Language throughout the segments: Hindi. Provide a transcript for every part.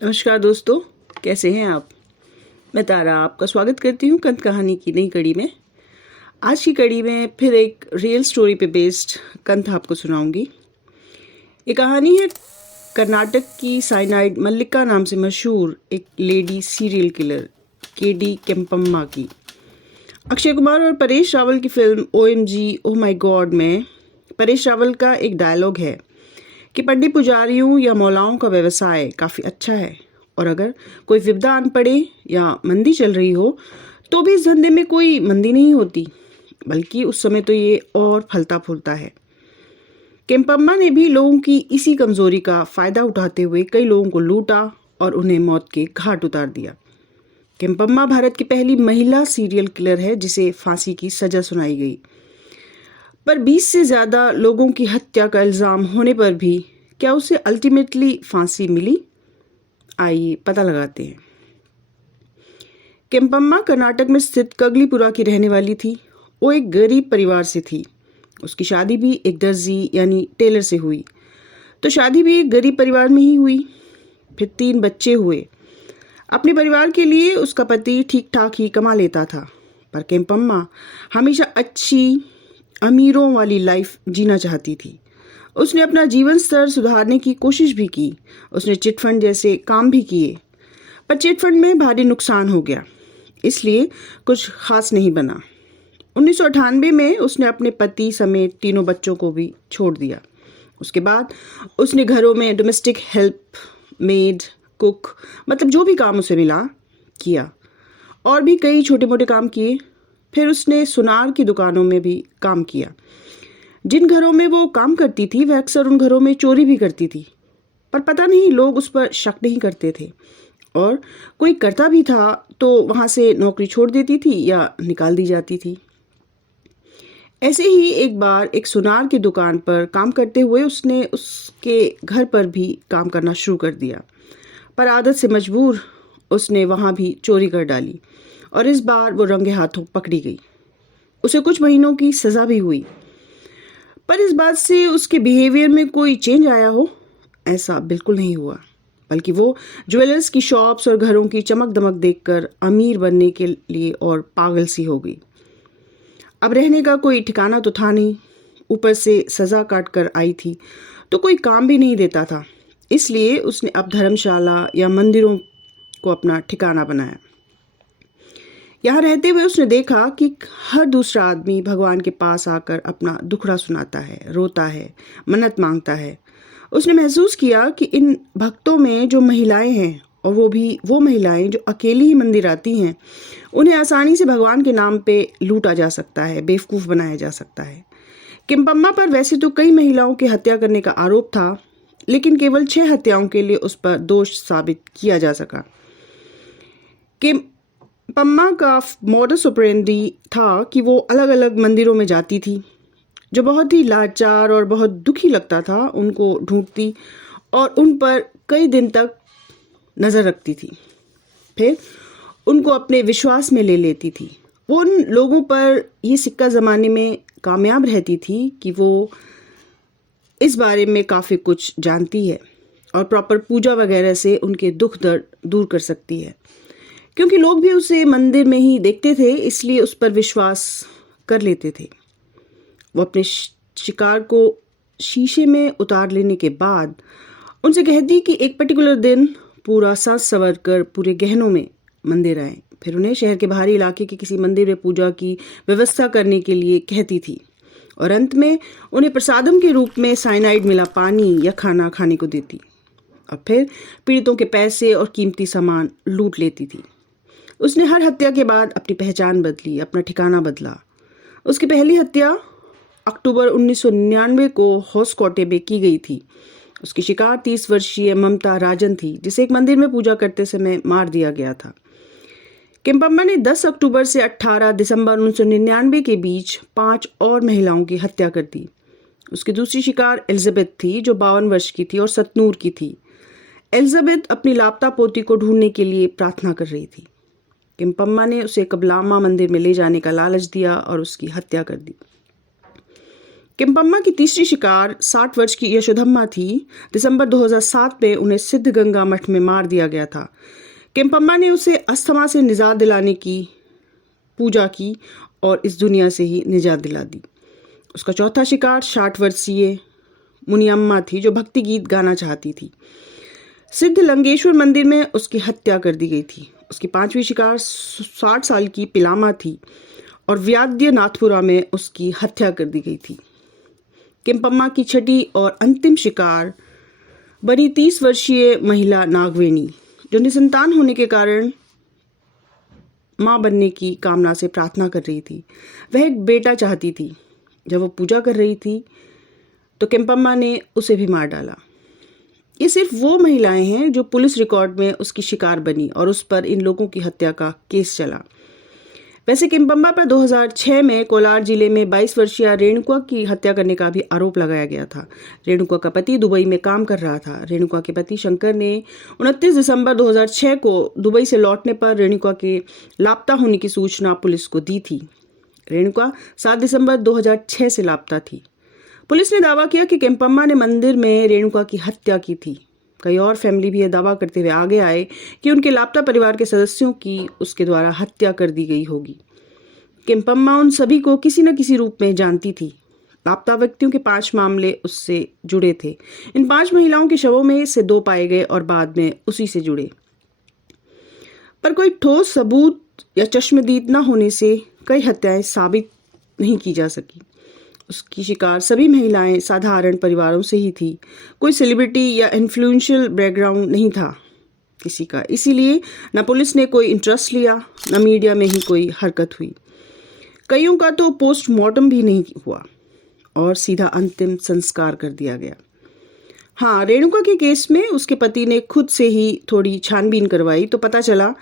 नमस्कार दोस्तों, कैसे हैं आप। मैं तारा आपका स्वागत करती हूँ कंत कहानी की नई कड़ी में। आज की कड़ी में फिर एक रियल स्टोरी पे बेस्ड कंत आपको सुनाऊंगी। ये कहानी है कर्नाटक की साइनाइड मल्लिका नाम से मशहूर एक lady serial killer KD Kempamma की। अक्षय कुमार और परेश रावल की film OMG oh my God में परेश रावल का एक डायलॉग है कि पंडित पुजारियों या मौलाओं का व्यवसाय काफ़ी अच्छा है और अगर कोई विपदा आन पड़े या मंदी चल रही हो तो भी इस धंधे में कोई मंदी नहीं होती, बल्कि उस समय तो ये और फलता फूलता है। केम्पम्मा ने भी लोगों की इसी कमजोरी का फायदा उठाते हुए कई लोगों को लूटा और उन्हें मौत के घाट उतार दिया। केम्पम्मा भारत की पहली महिला सीरियल किलर है जिसे फांसी की सजा सुनाई गई। पर 20 से ज़्यादा लोगों की हत्या का इल्ज़ाम होने पर भी क्या उसे अल्टीमेटली फांसी मिली? आइए पता लगाते हैं। केम्पम्मा कर्नाटक में स्थित कगलीपुरा की रहने वाली थी। वो एक गरीब परिवार से थी। उसकी शादी भी एक दर्जी यानी टेलर से हुई। तो शादी भी एक गरीब परिवार में ही हुई। फिर 3 बच्चे हुए। अपने परिवार के लिए उसका पति ठीक ठाक ही कमा लेता था, पर केम्पम्मा हमेशा अच्छी अमीरों वाली लाइफ जीना चाहती थी। उसने अपना जीवन स्तर सुधारने की कोशिश भी की। उसने चिटफंड जैसे काम भी किए, पर चिटफंड में भारी नुकसान हो गया, इसलिए कुछ खास नहीं बना। 1998 में उसने अपने पति समेत 3 बच्चों को भी छोड़ दिया। उसके बाद उसने घरों में डोमेस्टिक हेल्प, मेड, कुक, मतलब जो भी काम उसे मिला किया, और भी कई छोटे मोटे काम किए। फिर उसने सुनार की दुकानों में भी काम किया। जिन घरों में वो काम करती थी वह अक्सर उन घरों में चोरी भी करती थी, पर पता नहीं लोग उस पर शक नहीं करते थे, और कोई करता भी था तो वहाँ से नौकरी छोड़ देती थी या निकाल दी जाती थी। ऐसे ही एक बार एक सुनार की दुकान पर काम करते हुए उसने उसके घर पर भी काम करना शुरू कर दिया, पर आदत से मजबूर उसने वहाँ भी चोरी कर डाली और इस बार वो रंगे हाथों पकड़ी गई। उसे कुछ महीनों की सज़ा भी हुई, पर इस बात से उसके बिहेवियर में कोई चेंज आया हो, ऐसा बिल्कुल नहीं हुआ। बल्कि वो ज्वेलर्स की शॉप्स और घरों की चमक दमक देखकर अमीर बनने के लिए और पागल सी हो गई। अब रहने का कोई ठिकाना तो था नहीं, ऊपर से सज़ा काट कर आई थी तो कोई काम भी नहीं देता था, इसलिए उसने अब धर्मशाला या मंदिरों को अपना ठिकाना बनाया। यहाँ रहते हुए उसने देखा कि हर दूसरा आदमी भगवान के पास आकर अपना दुखड़ा सुनाता है, रोता है, मन्नत मांगता है। उसने महसूस किया कि इन भक्तों में जो महिलाएं हैं, और वो भी वो महिलाएं जो अकेली ही मंदिर आती हैं, उन्हें आसानी से भगवान के नाम पे लूटा जा सकता है, बेवकूफ़ बनाया जा सकता है। केम्पम्मा पर वैसे तो कई महिलाओं की हत्या करने का आरोप था, लेकिन केवल 6 हत्याओं के लिए उस पर दोष साबित किया जा सका। केम्पम्मा का मॉडस ऑपरेंडी था कि वो अलग अलग मंदिरों में जाती थी, जो बहुत ही लाचार और बहुत दुखी लगता था उनको ढूंढती और उन पर कई दिन तक नज़र रखती थी। फिर उनको अपने विश्वास में ले लेती थी। वो उन लोगों पर ये सिक्का जमाने में कामयाब रहती थी कि वो इस बारे में काफ़ी कुछ जानती है और प्रॉपर पूजा वगैरह से उनके दुख दर्द दूर कर सकती है। क्योंकि लोग भी उसे मंदिर में ही देखते थे, इसलिए उस पर विश्वास कर लेते थे। वो अपने शिकार को शीशे में उतार लेने के बाद उनसे कहती कि एक पर्टिकुलर दिन पूरा साज संवर कर पूरे गहनों में मंदिर आए। फिर उन्हें शहर के बाहरी इलाके के किसी मंदिर में पूजा की व्यवस्था करने के लिए कहती थी, और अंत में उन्हें प्रसादम के रूप में साइनाइड मिला पानी या खाना खाने को देती, और फिर पीड़ितों के पैसे और कीमती सामान लूट लेती थी। उसने हर हत्या के बाद अपनी पहचान बदली, अपना ठिकाना बदला। उसकी पहली हत्या अक्टूबर 1999 को होसकोटे में की गई थी। उसकी शिकार 30 वर्षीय ममता राजन थी, जिसे एक मंदिर में पूजा करते समय मार दिया गया था। केम्पम्मा ने 10 अक्टूबर से 18 दिसंबर 1999 के बीच 5 और महिलाओं की हत्या कर दी। उसकी दूसरी शिकार एलिजाबेथ थी, जो 52 वर्ष की थी और सतनूर की थी। एलिजाबेथ अपनी लापता पोती को ढूंढने के लिए प्रार्थना कर रही थी। केम्पम्मा ने उसे कबलामा मंदिर में ले जाने का लालच दिया और उसकी हत्या कर दी। केम्पम्मा की तीसरी शिकार 60 वर्ष की यशोधम्मा थी। दिसंबर 2007 में उन्हें सिद्धगंगा मठ में मार दिया गया था। केम्पम्मा ने उसे अस्थमा से निजात दिलाने की पूजा की और इस दुनिया से ही निजात दिला दी। उसका चौथा शिकार 60 वर्षीय मुनियम्मा थी, जो भक्ति गीत गाना चाहती थी। सिद्धलिंगेश्वर मंदिर में उसकी हत्या कर दी गई थी। उसकी पांचवी शिकार 60 साल की पिलामा थी और व्याद्यनाथपुरा में उसकी हत्या कर दी गई थी। केम्पम्मा की छठी और अंतिम शिकार बनी 30 वर्षीय महिला नागवेणी, जो निसंतान होने के कारण मां बनने की कामना से प्रार्थना कर रही थी। वह एक बेटा चाहती थी। जब वो पूजा कर रही थी तो केम्पम्मा ने उसे भी मार डाला। ये सिर्फ वो महिलाएं हैं जो पुलिस रिकॉर्ड में उसकी शिकार बनी और उस पर इन लोगों की हत्या का केस चला। वैसे केम्पम्मा पर 2006 में कोलार जिले में 22 वर्षीय रेणुका की हत्या करने का भी आरोप लगाया गया था। रेणुका का पति दुबई में काम कर रहा था। रेणुका के पति शंकर ने 29 दिसंबर 2006 को दुबई से लौटने पर रेणुका के लापता होने की सूचना पुलिस को दी थी। रेणुका 7 दिसंबर 2006 से लापता थी। पुलिस ने दावा किया कि केम्पम्मा ने मंदिर में रेणुका की हत्या की थी। कई और फैमिली भी यह दावा करते हुए आगे आए कि उनके लापता परिवार के सदस्यों की उसके द्वारा हत्या कर दी गई होगी। केम्पम्मा उन सभी को किसी न किसी रूप में जानती थी। लापता व्यक्तियों के 5 मामले उससे जुड़े थे। इन 5 महिलाओं के शवों में से 2 पाए गए और बाद में उसी से जुड़े, पर कोई ठोस सबूत या चश्मदीद न होने से कई हत्याएं साबित नहीं की जा सकी। उसकी शिकार सभी महिलाएं साधारण परिवारों से ही थी। कोई सेलिब्रिटी या इन्फ्लुएंशियल बैकग्राउंड नहीं था किसी का, इसीलिए न पुलिस ने कोई इंटरेस्ट लिया, न मीडिया में ही कोई हरकत हुई। कईयों का तो पोस्टमार्टम भी नहीं हुआ और सीधा अंतिम संस्कार कर दिया गया। हाँ, रेणुका के केस में उसके पति ने खुद से ही थोड़ी छानबीन करवाई तो पता चला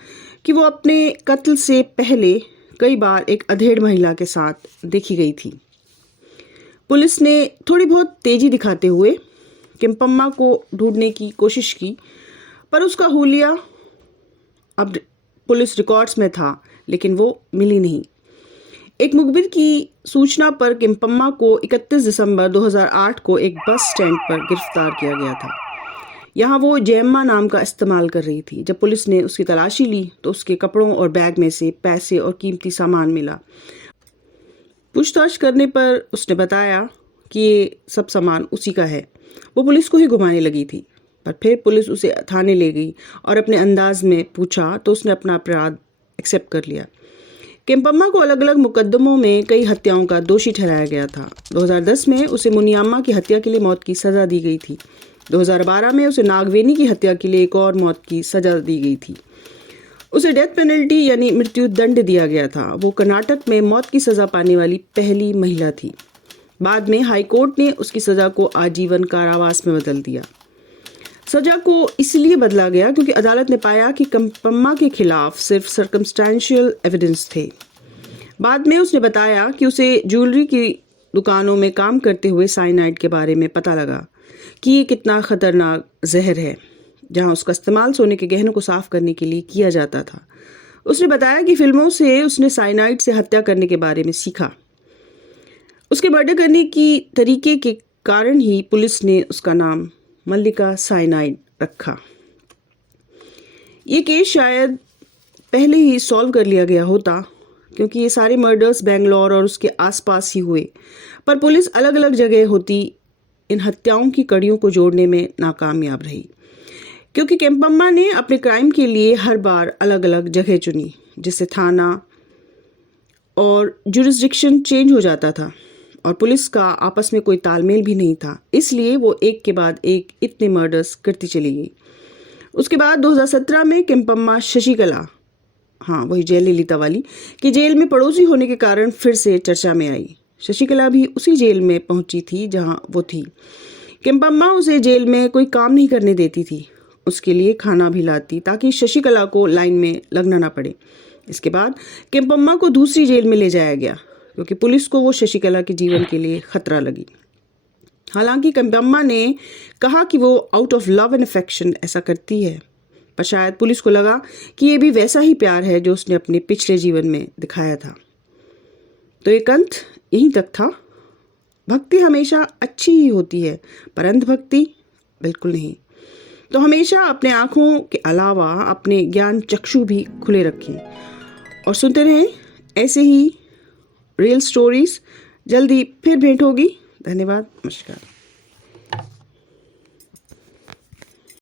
कि वो अपने कत्ल से पहले कई बार एक अधेड़ महिला के साथ देखी गई थी। पुलिस ने थोड़ी बहुत तेजी दिखाते हुए केम्पम्मा को ढूंढने की कोशिश की, पर उसका हुलिया अब पुलिस रिकॉर्ड्स में था, लेकिन वो मिली नहीं। एक मुखबिर की सूचना पर केम्पम्मा को 31 दिसंबर 2008 को एक बस स्टैंड पर गिरफ्तार किया गया था। यहाँ वो जयम्मा नाम का इस्तेमाल कर रही थी। जब पुलिस ने उसकी तलाशी ली तो उसके कपड़ों और बैग में से पैसे और कीमती सामान मिला। पूछताछ करने पर उसने बताया कि ये सब सामान उसी का है। वो पुलिस को ही घुमाने लगी थी, पर फिर पुलिस उसे थाने ले गई और अपने अंदाज में पूछा तो उसने अपना अपराध एक्सेप्ट कर लिया। केम्पम्मा को अलग अलग मुकदमों में कई हत्याओं का दोषी ठहराया गया था। 2010 में उसे मुनियम्मा की हत्या के लिए मौत की सजा दी गई थी। 2012 में उसे नागवेणी की हत्या के लिए एक और मौत की सजा दी गई थी। उसे डेथ पेनल्टी यानी मृत्यु दंड दिया गया था। वो कर्नाटक में मौत की सजा पाने वाली पहली महिला थी। बाद में हाई कोर्ट ने उसकी सजा को आजीवन कारावास में बदल दिया। सजा को इसलिए बदला गया क्योंकि अदालत ने पाया कि केम्पम्मा के खिलाफ सिर्फ सर्कमस्टेंशियल एविडेंस थे। बाद में उसने बताया कि उसे ज्वेलरी की दुकानों में काम करते हुए साइनाइड के बारे में पता लगा कि ये कितना खतरनाक जहर है, जहां उसका इस्तेमाल सोने के गहनों को साफ करने के लिए किया जाता था। उसने बताया कि फिल्मों से उसने साइनाइड से हत्या करने के बारे में सीखा। उसके मर्डर करने की तरीके के कारण ही पुलिस ने उसका नाम मल्लिका साइनाइड रखा। ये केस शायद पहले ही सॉल्व कर लिया गया होता, क्योंकि ये सारे मर्डर्स बेंगलोर और उसके आसपास ही हुए, पर पुलिस अलग अलग जगह होती इन हत्याओं की कड़ियों को जोड़ने में नाकामयाब रही, क्योंकि केम्पम्मा ने अपने क्राइम के लिए हर बार अलग अलग जगह चुनी, जिससे थाना और जुरिस्डिक्शन चेंज हो जाता था और पुलिस का आपस में कोई तालमेल भी नहीं था। इसलिए वो एक के बाद एक इतने मर्डर्स करती चली गई। उसके बाद 2017 में केम्पम्मा शशिकला, हाँ वही जयललिता वाली, की जेल में पड़ोसी होने के कारण फिर से चर्चा में आई। शशिकला भी उसी जेल में पहुंची थी जहां वो थी। केम्पम्मा उसे जेल में कोई काम नहीं करने देती थी, उसके लिए खाना भी लाती ताकि शशिकला को लाइन में लगना ना पड़े। इसके बाद केम्पम्मा को दूसरी जेल में ले जाया गया क्योंकि पुलिस को वो शशिकला के जीवन के लिए खतरा लगी। हालांकि केम्पम्मा ने कहा कि वो out of love and affection ऐसा करती है, पर शायद पुलिस को लगा कि ये भी वैसा ही प्यार है जो उसने अपने पिछले जीवन में दिखाया था। तो एक अंत यहीं तक था। भक्ति हमेशा अच्छी ही होती है, पर अंधभक्ति बिल्कुल नहीं। तो हमेशा अपने आँखों के अलावा अपने ज्ञान चक्षु भी खुले रखें और सुनते रहें ऐसे ही रियल स्टोरीज। जल्दी फिर भेंट होगी। धन्यवाद, नमस्कार।